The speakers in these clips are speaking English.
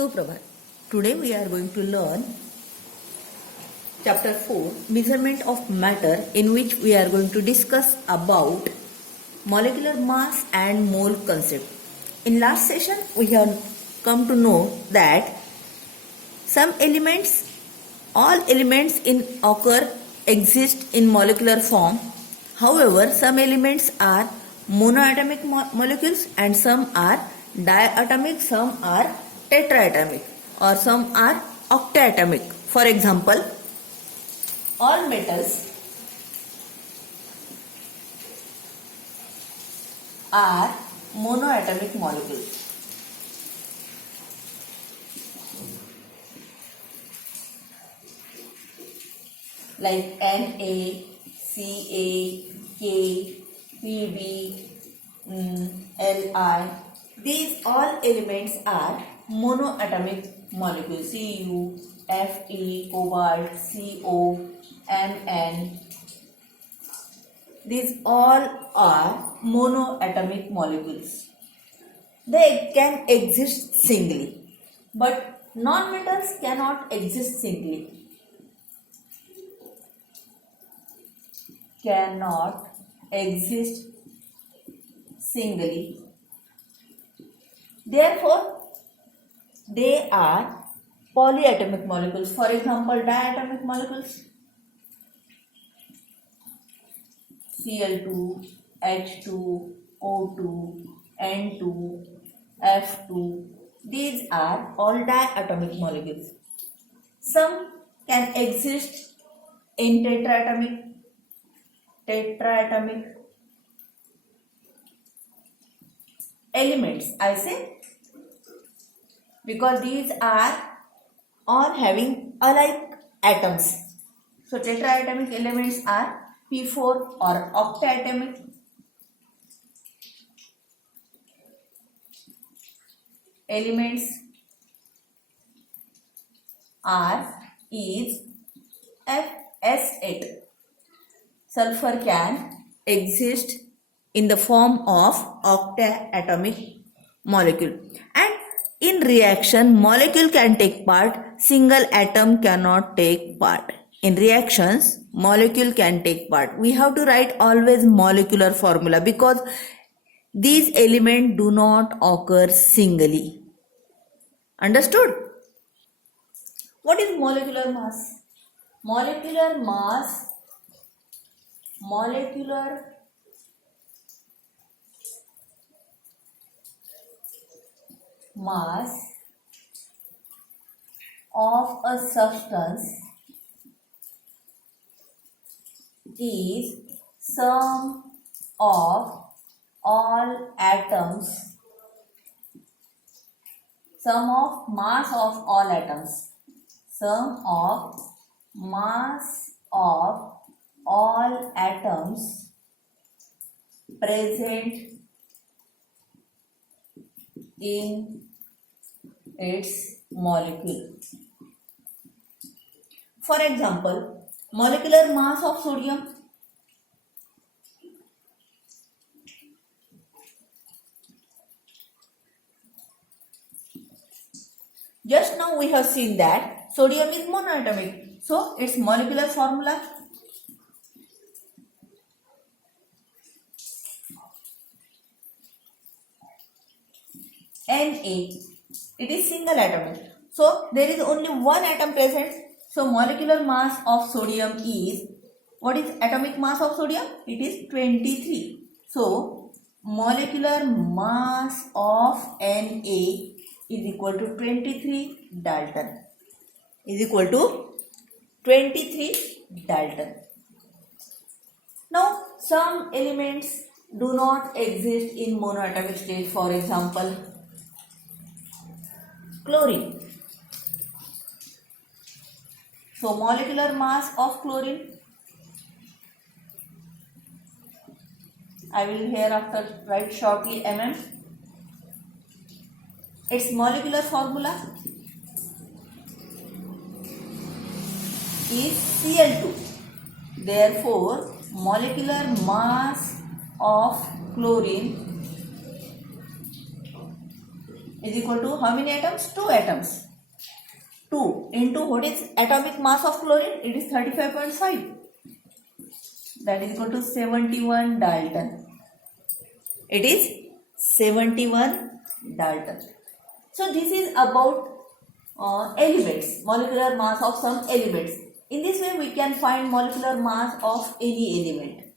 Suprabhat. Today we are going to learn chapter 4, measurement of matter, in which we are going to discuss about molecular mass and mole concept. In last session we have come to know that some elements, all elements in occur exist in molecular form. However, some elements are monoatomic molecules and some are diatomic, some are tetraatomic or some are octatomic. For example, all metals are monoatomic molecules. Like Na, Ca, K, Pb, Li. These all elements are monoatomic molecules. Cu, Fe, cobalt, Co, Mn. These all are monoatomic molecules. They can exist singly, but non-metals cannot exist singly. Cannot exist singly. Therefore, they are polyatomic molecules. For example, diatomic molecules: Cl2, H2, O2, N2, F2. These are all diatomic molecules. Some can exist in tetraatomic elements, I say, because these are all having alike atoms. So tetraatomic elements are P4 or octatomic. Elements is S8. Sulfur can exist in the form of octatomic molecule, and in reaction molecule can take part, single atom cannot take part. In reactions molecule can take part. We have to write always molecular formula because these elements do not occur singly. Understood? What is molecular mass? Molecular mass of a substance is sum of all atoms, sum of mass of all atoms, sum of mass of all atoms present in its molecule. For example, molecular mass of sodium just now we have seen that sodium is monoatomic, so its molecular formula Na. It is single atomic, so there is only one atom present. So molecular mass of sodium is, what is atomic mass of sodium? It is 23. So molecular mass of Na is equal to 23 Dalton. Is equal to 23 Dalton. Now some elements do not exist in monoatomic state. For example, chlorine. So molecular mass of chlorine, I will hereafter write shortly mm. Its molecular formula is Cl2. Therefore, molecular mass of chlorine is equal to how many atoms? 2 atoms. 2 into what is atomic mass of chlorine? It is 35.5. That is equal to 71 Dalton. It is 71 Dalton. So this is about elements, molecular mass of some elements. In this way we can find molecular mass of any element.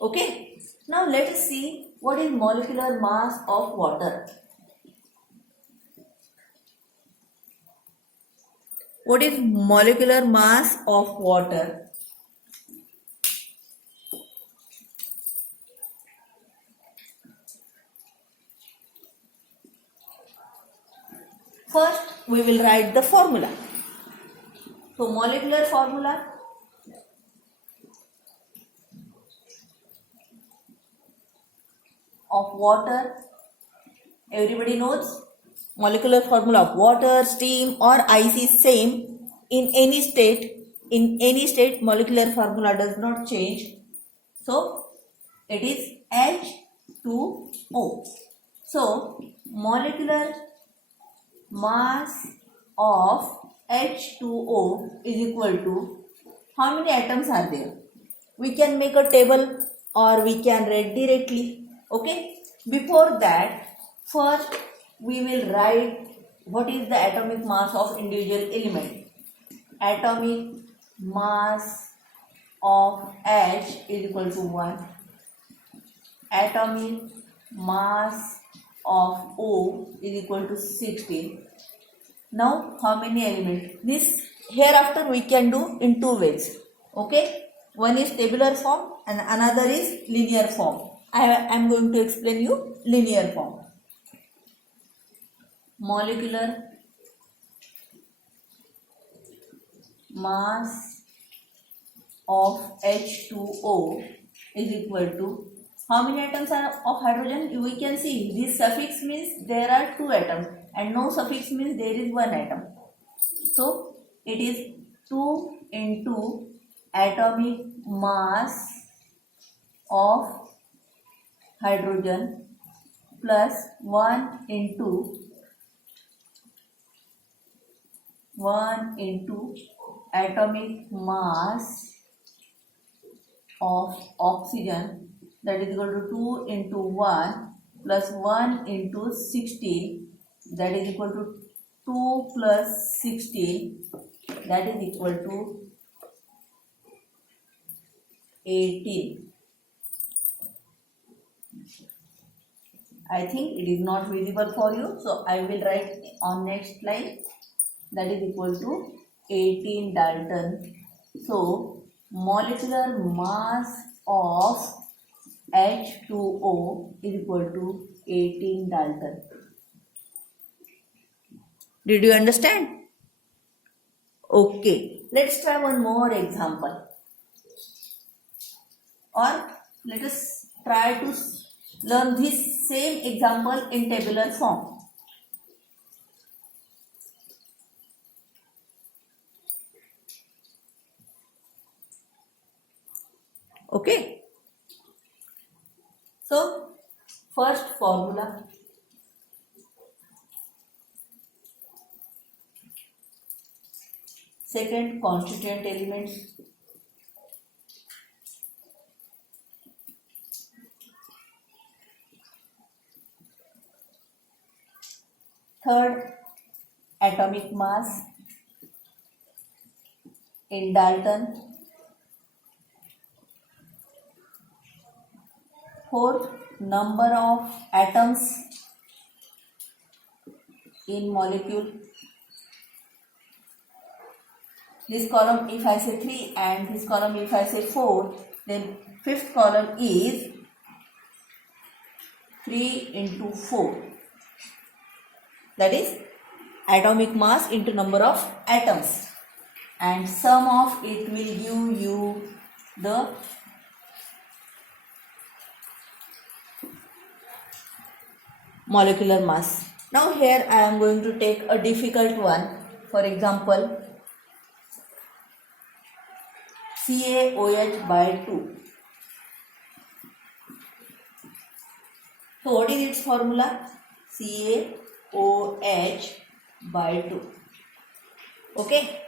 Okay. Now let us see what is molecular mass of water. What is molecular mass of water? First, we will write the formula. So, molecular formula of water, everybody knows. Molecular formula of water, steam or ice is same in any state. In any state, molecular formula does not change. So, it is H2O. So, molecular mass of H2O is equal to how many atoms are there? We can make a table or we can write directly. Okay. Before that, first we will write what is the atomic mass of individual element. Atomic mass of H is equal to 1. Atomic mass of O is equal to 16. Now how many elements? This hereafter we can do in two ways. Okay. One is tabular form and another is linear form. I am going to explain you linear form. Molecular mass of H2O is equal to how many atoms are of hydrogen? We can see this suffix means there are 2 atoms and no suffix means there is 1 atom. So it is 2 into atomic mass of hydrogen plus 1 into atomic mass of oxygen, that is equal to 2 into 1 plus 1 into 16, that is equal to 2 plus 16, that is equal to 18. I think it is not visible for you, so I will write on next slide, that is equal to 18 Dalton. So molecular mass of H2O is equal to 18 Dalton. Did you understand? Okay, let's try one more example. Or let us try to learn this same example in tabular form. Okay. So, first formula. Second, constituent elements. Third, atomic mass in Dalton. Fourth, number of atoms in molecule. This column if I say 3 and this column if I say 4, then fifth column is 3 into 4. That is atomic mass into number of atoms, and sum of it will give you the molecular mass. Now here I am going to take a difficult one. For example, CaOH by 2. So what is its formula? Ca OH by 2. Okay.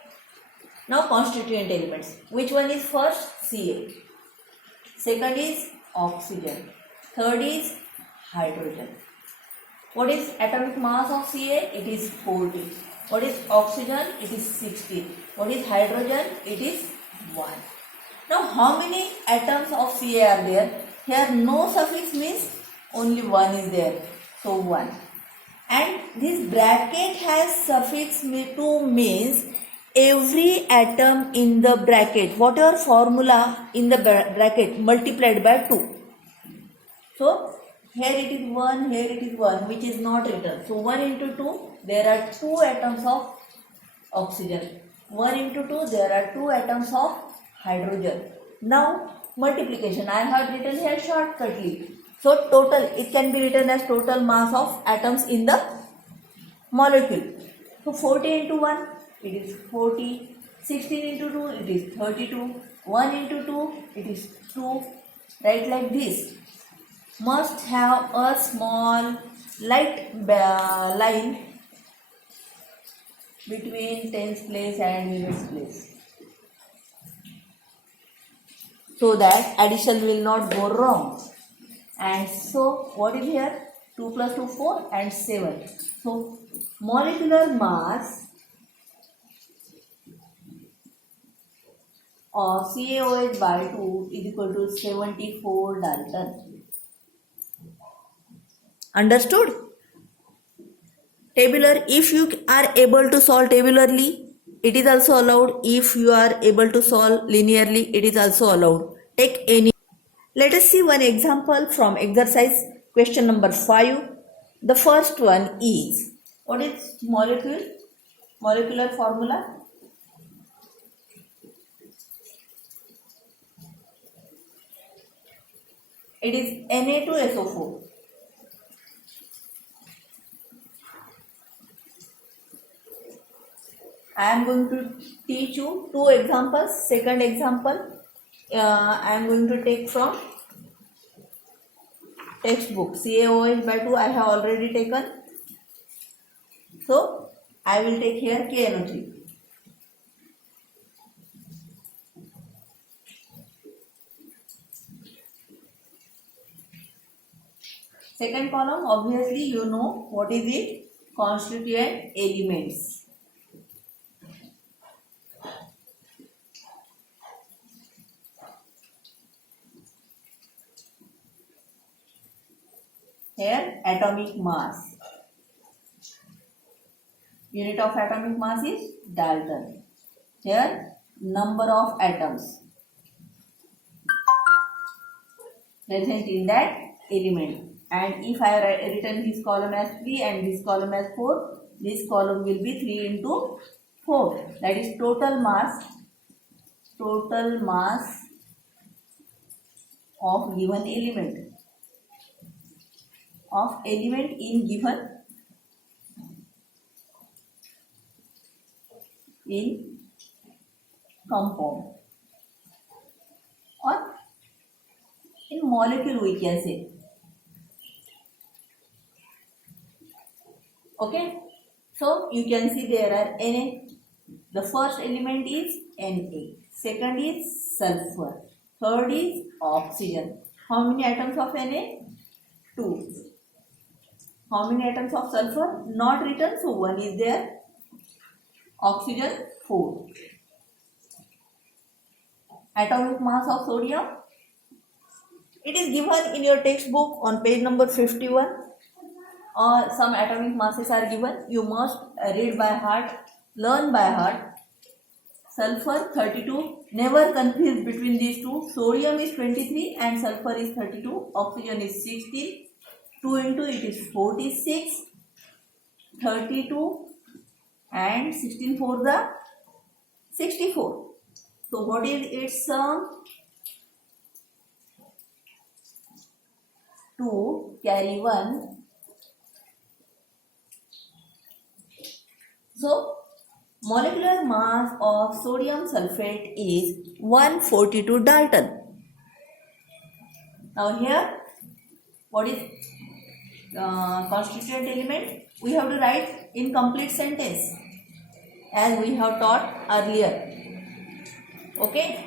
Now constituent elements. Which one is first? Ca. Second is oxygen. Third is hydrogen. What is atomic mass of Ca? It is 40. What is oxygen? It is 16. What is hydrogen? It is 1. Now how many atoms of Ca are there? Here no suffix means only 1 is there. So 1. And this bracket has suffix 2 means every atom in the bracket, whatever formula in the bracket, multiplied by 2. So here it is 1, here it is 1, which is not written. So 1 into 2, there are 2 atoms of oxygen. 1 into 2, there are 2 atoms of hydrogen. Now multiplication, I have written here shortcutly. So total, it can be written as total mass of atoms in the molecule. So 40 into 1, it is 40. 16 into 2, it is 32. 1 into 2, it is 2. Right, like this. Must have a small light line between tens place and units place, so that addition will not go wrong. And so what is here? 2 plus 2, 4 and 7. So molecular mass of CaOH by 2 is equal to 74 Dalton. Understood? Tabular, if you are able to solve tabularly, it is also allowed. If you are able to solve linearly, it is also allowed. Take any. Let us see one example from exercise question number 5. The first one is, what is molecule? Molecular formula? It is Na2SO4. I am going to teach you 2 examples. Second example, I am going to take from textbook. CaOH by 2 I have already taken. So I will take here KNO3. Second column, obviously you know what is it? Constituent elements. Here atomic mass. Unit of atomic mass is Dalton. Here number of atoms present in that element. And if I have written this column as 3 and this column as 4, this column will be 3 into 4. That is total mass of given element. Of element in given compound or in molecule we can say. Okay, so you can see there are Na. The first element is Na, second is sulfur, third is oxygen. How many atoms of Na? 2. How many atoms of sulfur? Not written, so 1 is there. Oxygen 4. Atomic mass of sodium. It is given in your textbook on page number 51. Some atomic masses are given. You must read by heart, learn by heart. Sulfur 32. Never confuse between these two. Sodium is 23 and sulfur is 32. Oxygen is 16. 2 into it is 46. 32 and 16 for the 64. So what is its sum? 2 carry 1. So molecular mass of sodium sulfate is 142 Dalton. Now here, what is constituent element, we have to write in complete sentence as we have taught earlier. Okay.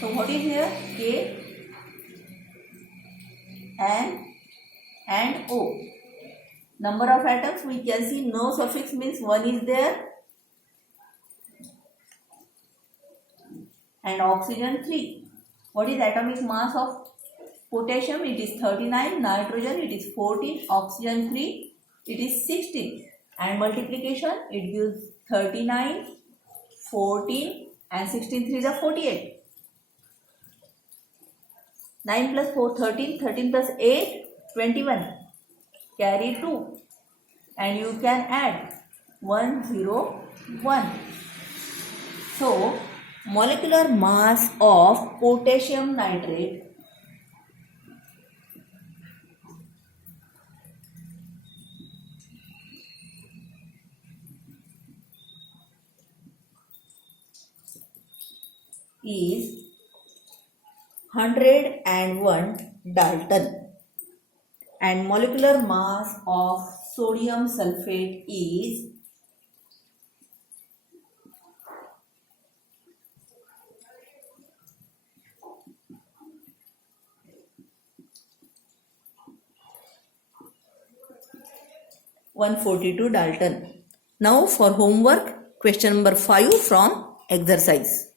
So what is here? K, N and O. Number of atoms, we can see no suffix means 1 is there. And oxygen 3. What is atomic mass of potassium? It is 39. Nitrogen it is 14. Oxygen 3 it is 16. And multiplication it gives 39, 14 and 16 3 is 48. 9 plus 4 13. 13 plus 8 21. Carry 2. And you can add 101. So molecular mass of potassium nitrate is 101 Dalton, and molecular mass of sodium sulfate is 142 Dalton. Now for homework, question number 5 from exercise.